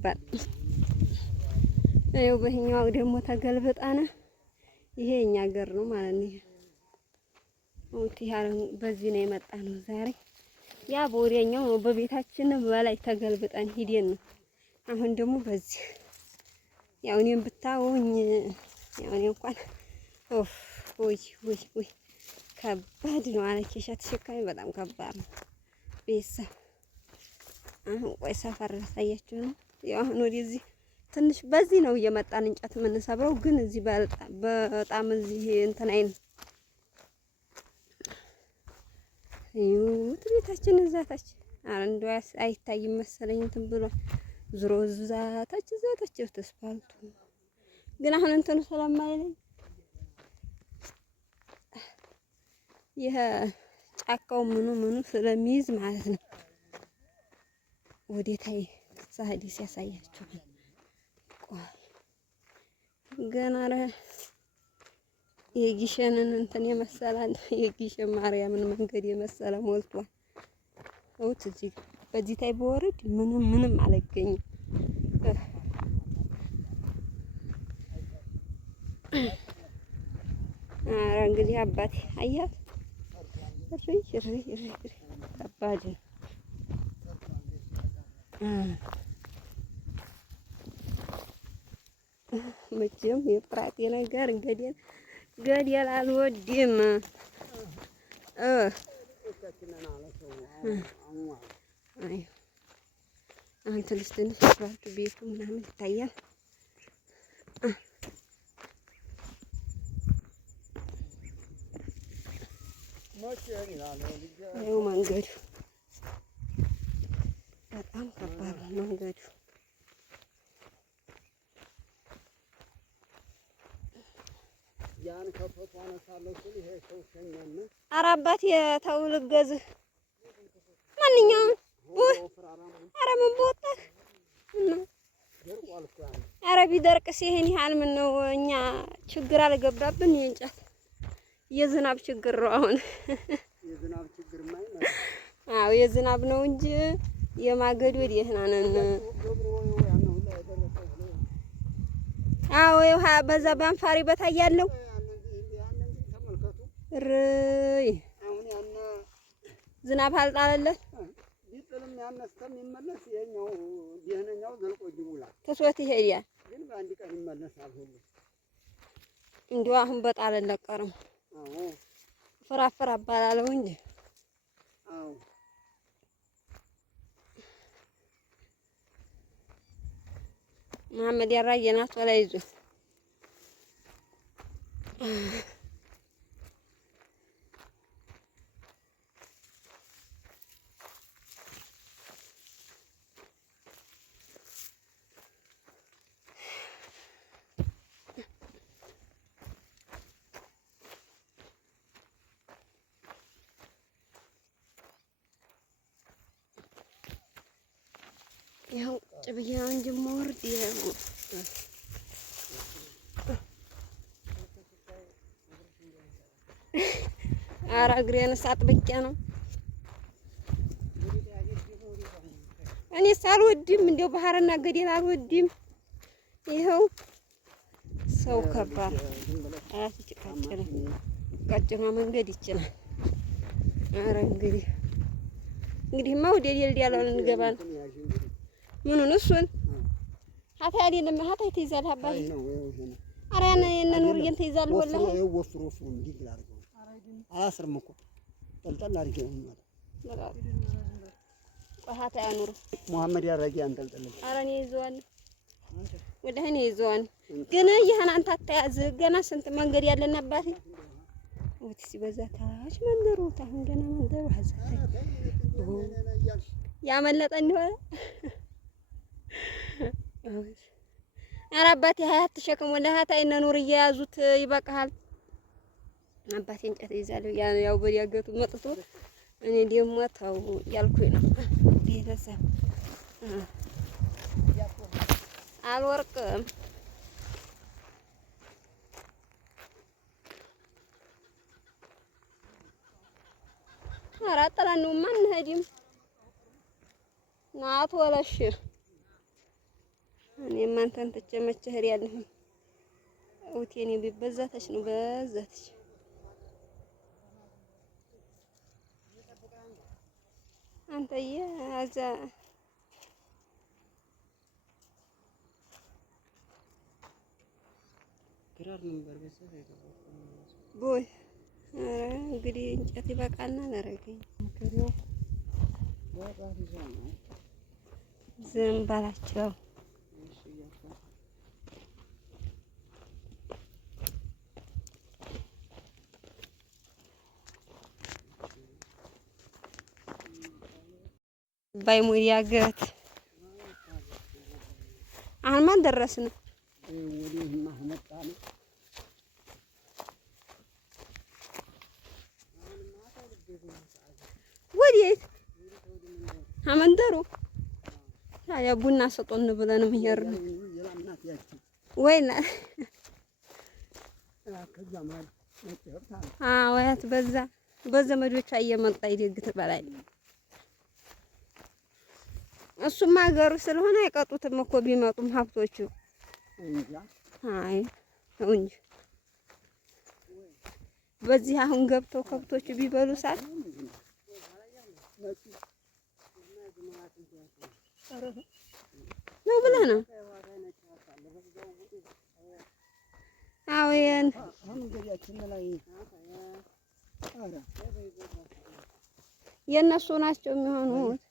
ከባድ ይኸው በእኛው ደግሞ ተገልብጣና ይሄ እኛ ሀገር ነው ማለት ነው። በዚህ ነው የመጣ ነው ዛሬ ያ በወዲያኛው ነው በቤታችን በላይ ተገልብጠን ሂደን ነው። አሁን ደግሞ በዚህ ያው እኔም ብታውኝ ያው እኔ እንኳን ኦፍ ወይ ከባድ ነው አለችሽ ተሸካሚ በጣም ከባድ ነው። ቤተሰብ አሁን ቆይ ሰፈር ላሳያችሁ ነው። ያው አሁን ወደዚህ ትንሽ በዚህ ነው እየመጣን እንጨት የምንሰብረው ግን እዚህ በጣም እዚህ እንትን አይን ይሁት ቤታችን እዛታች እንደው አይታይም መሰለኝ እንትን ብሏል። ዙሮ እዛታች ተስፋልቱ ግን አሁን እንትን ስለማይለኝ ይሄ ጫካው ምኑ ስለሚይዝ ማለት ነው። ወዴታይ ሳህዲስ ያሳያችኋል። ገና የጊሸንን እንትን የመሰላል የጊሸን ማርያምን መንገድ የመሰለ ሞልቷል። እውት እዚህ በዚህ ታይ በወርድ ምንም አላገኝም። እንግዲህ አባቴ አያት እሪ ከባድ መቼም የፍራጤ ነገር እንግዲህ ገደል አልወድም። አሁን ትንሽ አስፋልቱ ቤቱ ምናምን ይታያል። ይኸው መንገዱ በጣም ከባድ ነው መንገዱ። ኧረ አባቴ ተው ልገዝህ ማንኛውም ኧረ ምን በወጣህ ኧረ ቢደርቅስ ይሄን ያህል ምን ነው እኛ ችግር አልገባብን። የእንጨት የዝናብ ችግር ነው አሁን። አዎ የዝናብ ነው እንጂ የማገዶ ደህና ነን። አዎ ይኸው በዛ ባንፋሪ በታይ ያለው ርይ ዝናብ አልጣለለት ቢጥልም ያነስተም ይመለስ የኛው ደህነኛው ዘልቆ ይውላል። ተስወት ይሄዳል ግን በአንድ ቀን ይመለሳል ሁሉ እንዲሁ አሁን በጣለለት ቀረም። አዎ ፍራፍራ አባላለው እንጂ አዎ መሐመድ ያራየናት ወላይ ይዞ ይኸው ጭብያ እንጂ ሞርድ ይኸው ኧረ እግሬንስ አጥብቄ ነው እኔስ አልወድም። እንደው ባህርና ገደል አልወድም። ይኸው ሰው ከባድ አያት ቀጭኗ መንገድ ይችላል። ኧረ እንግዲህማ ወደ ደልድ ያለውን እንገባ ነው። ምኑን እሱን ሀታ አይደለም ሀታ ትይዛለህ አባቴ። ኧረ የእነ ኑርዬን ትይዛለህ ወላሂ ወፍሮ እንዲህ ላድርገው አያስርም እኮ ጠልጠል አድርጌ ነው የሚመጣው። ቆይ ሀታ ያኑር መሐመድ ያረጊ አንጠልጥልኝ። ኧረ እኔ ይዘዋለሁ ወላሂ እኔ ይዘዋለሁ። ግን ይሄን አንተ አታያዝ ገና ስንት መንገድ ያለን አባቴ። ወት ሲበዛ ታች መንደሩ ታሁን ገና መንደሩ ሀዘተ ያመለጠ እንደሆነ ኧረ አባቴ ሀያት ተሸክሞ ለሀታ እነ ኑር እየያዙት ይበቃሃል። አባቴ እንጨት ይዛለሁ ያው በዲያገቱ መጥቶ እኔ ደግሞ ተው ያልኩኝ ነው። ቤተሰብ አልወርቅም ኧረ አጥላን ነው ማን ሄድም ናት ወለሽ እኔማ አንተን ትቼ መቼ እሄዳለሁኝ? እውቴን ቢበዛተች ነው በዛተች። አንተዬ እዛ ግራር ነበር በሰፈ ቦይ እንግዲህ እንጨት ይበቃልና አረገኝ ከሪው ወጣት ይዛና ዝም ባላቸው ባይ ሙያ ገት አሁን ማን ደረስን? ወዲህማ መጣን። ወዴት? አመንደሩ ታዲያ ቡና ሰጦን ብለን ምሄር ነው ወይና ወያት በዛ በዘመዶቿ እየመጣ ይደግ ትበላል። እሱማ ሀገሩ ስለሆነ አይቀጡትም እኮ ቢመጡም ሀብቶቹ አይ ነው እንጂ በዚህ አሁን ገብተው ከብቶቹ ቢበሉ ሳል ነው ብለህ ነው። አዎ የእነሱ ናቸው የሚሆኑት።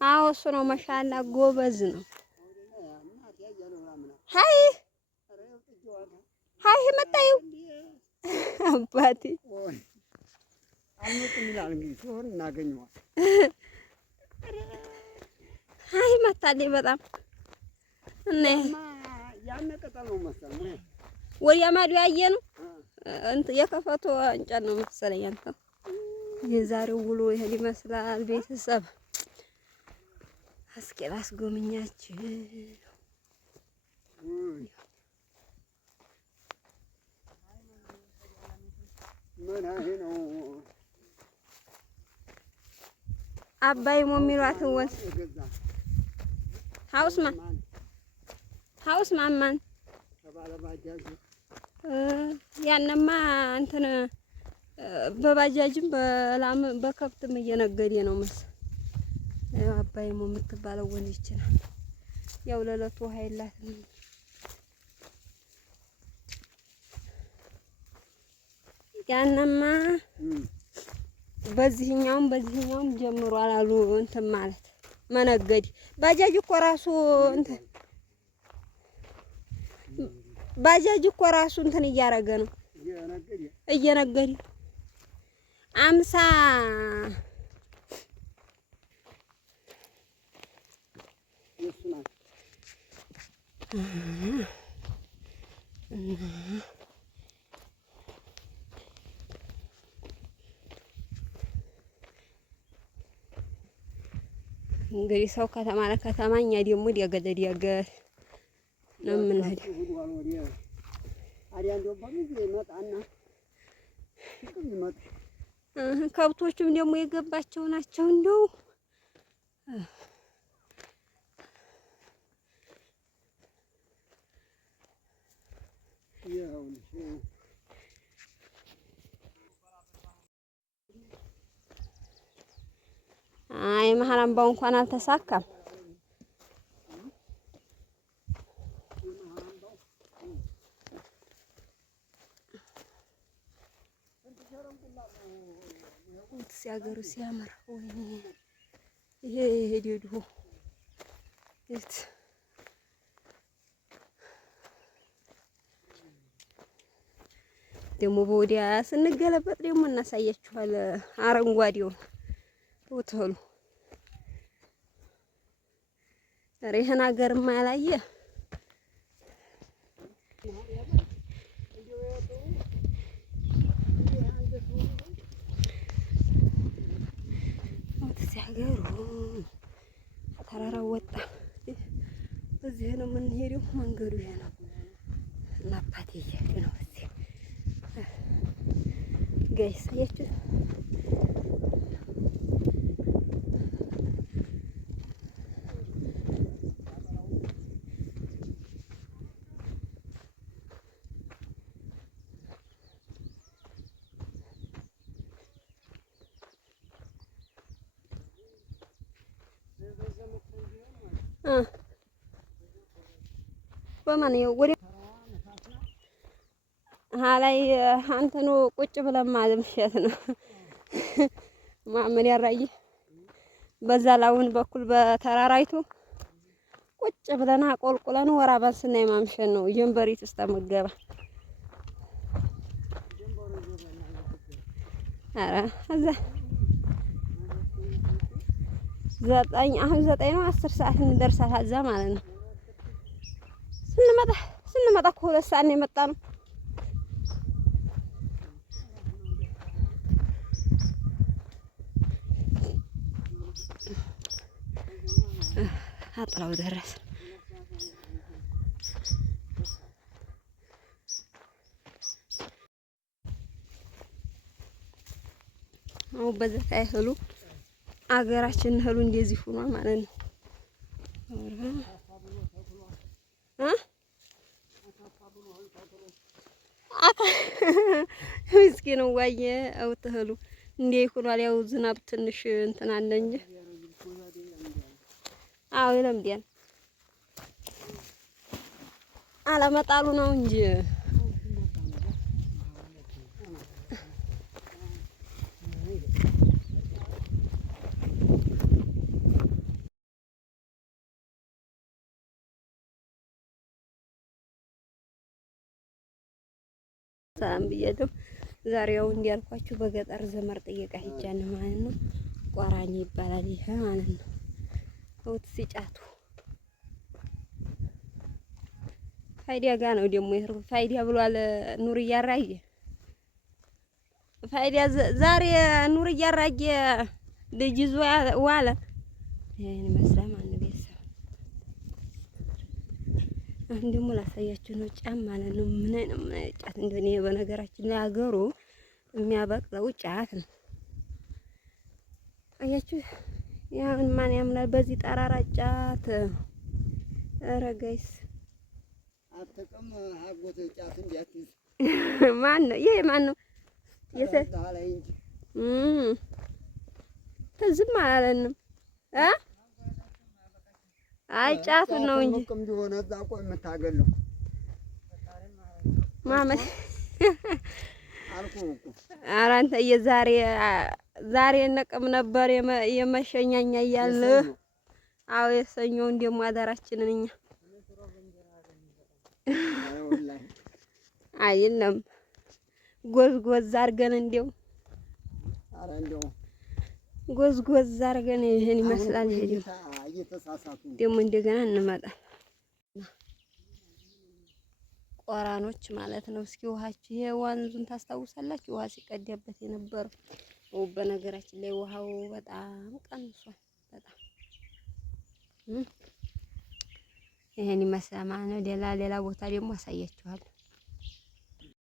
አዎ እሱ ነው መሻላ ጎበዝ ነው። ሀይ ሀይ መጣዩ አባቴ ሀይ መጣልኝ በጣም እና ወዲያ ማዶ ያየ ነው የከፈቱ እንጨት ነው መሰለኝ። አንተ የዛሬው ውሎ ይሄን ይመስላል። ቤተሰብ እስኪ ላስጎብኛችሁ። ምን አሄ ነው አባይ የሚሏትን ወንዝ ሀውስ ማማን ያንማ እንትን በባጃጅም በላም በከብትም እየነገደ ነው መሰል። አባይ የምትባለው ወንዝ ይችላል። ያው ለለቱ ውሃ የላትም። ያንማ በዚህኛውም ጀምሯል አሉ እንትን ማለት መነገድ። ባጃጅ እኮ ራሱ እንትን ባጃጅ እኮ ራሱ እንትን እያደረገ ነው እየነገደ 50 እንግዲህ ሰው ከተማ ለከተማ እኛ ደግሞ ዲያገደ ነው የምንሄደው። ከብቶቹም ደግሞ የገባቸው ናቸው እንደው አይ መሀል አምባው እንኳን አልተሳካም። ሲያገሩ ሲያምር ወይኔ ይሄ ሄዲዱ እት ደግሞ በወዲያ ስንገለበጥ ደግሞ እናሳያችኋለን። አረንጓዴው ወተሉ ይሄን ሀገርማ ያላየ ሲያገሩ ተራራው ወጣ። እዚህ ነው የምንሄደው። መንገዱ ይሄ ነው እና አባቴ እየሄደ ነው። እዚህ ጋይስ አያችሁ በማን ወደ ሀላይ አንተኑ ቁጭ ብለን ማለምሸት ነው። ማመን ያራይ በዛ ላውን በኩል በተራራይቱ ቁጭ ብለን አቆልቁለን ወራባን ስናይ ማምሸት ነው። ጀንበሪት ውስጥ መገባ ኧረ እዛ 9 አሁን 9 ነው 10 ሰዓት እንደርሳለን እዛ ማለት ነው። ስንመጣ እኮ 2 ሰዓት ነው የመጣነው። አጥራው ደረስ አሁን በዛ ታይሉ አገራችን እህሉ እንደዚህ ሆኗል ማለት ነው። ምስኪን ዋየ አውጥህሉ እንዴ ሆኗል። ያው ዝናብ ትንሽ እንትን አለ እንጂ አዎ ይለምዳል አለመጣሉ ነው እንጂ ሰላም ብያለሁ። ዛሬው እንዲያልኳችሁ በገጠር ዘመር ጥየቃ ሄጃለሁ ማለት ነው። ቋራኒ ይባላል ይሄ ማለት ነው። ወጥ ሲጫቱ ፋይዲያ ጋር ነው ደግሞ ይሄ ፋይዲያ ብሏል ኑር እያራየ ፋይዲያ ዛሬ ኑር እያራየ ልጅ ይዞ ዋለ። ይሄን መስላም አንድ ቤተሰብ አሁን ደግሞ ላሳያችሁ ነው። ጫት ማለት ነው። ምን አይነት ጫት እንደሆነ በነገራችን ላይ አገሩ የሚያበቅለው ጫት ነው። አያችሁ ያን ማን ያምናል በዚህ ጠራራ ጫት? ኧረ ጋይስ አትቀም ሀጎት ጫት እንዲያትይዝ ማን ነው ይሄ? ማን ነው የሰጣላይ ተዝም አላለንም እ አይ ጫቱ ነው እንጂ ቆም ቢሆነ እዛ ቆይ የምታገለው ማመት አልኩ እኮ። ኧረ አንተ ዛሬ ነቅም ነበር የመሸኛኛ እያለ አዎ የሰኞውን ደግሞ አዳራችንን እኛ አይደለም ጎዝጎዝ አድርገን እንደው ኧረ እንደው ጎዝጎዝ አድርገን ይሄን ይመስላል። ይሄ ደግሞ እንደገና እንመጣ ቆራኖች ማለት ነው። እስኪ ውሃችሁ ይሄ ወንዙን ታስታውሳላችሁ? ውሃ ሲቀዳበት የነበረው በነገራችን ላይ ውሃው በጣም ቀንሷል። በጣም ይሄን ይመስላል ማለት ነው። ሌላ ቦታ ደግሞ አሳያችኋለሁ።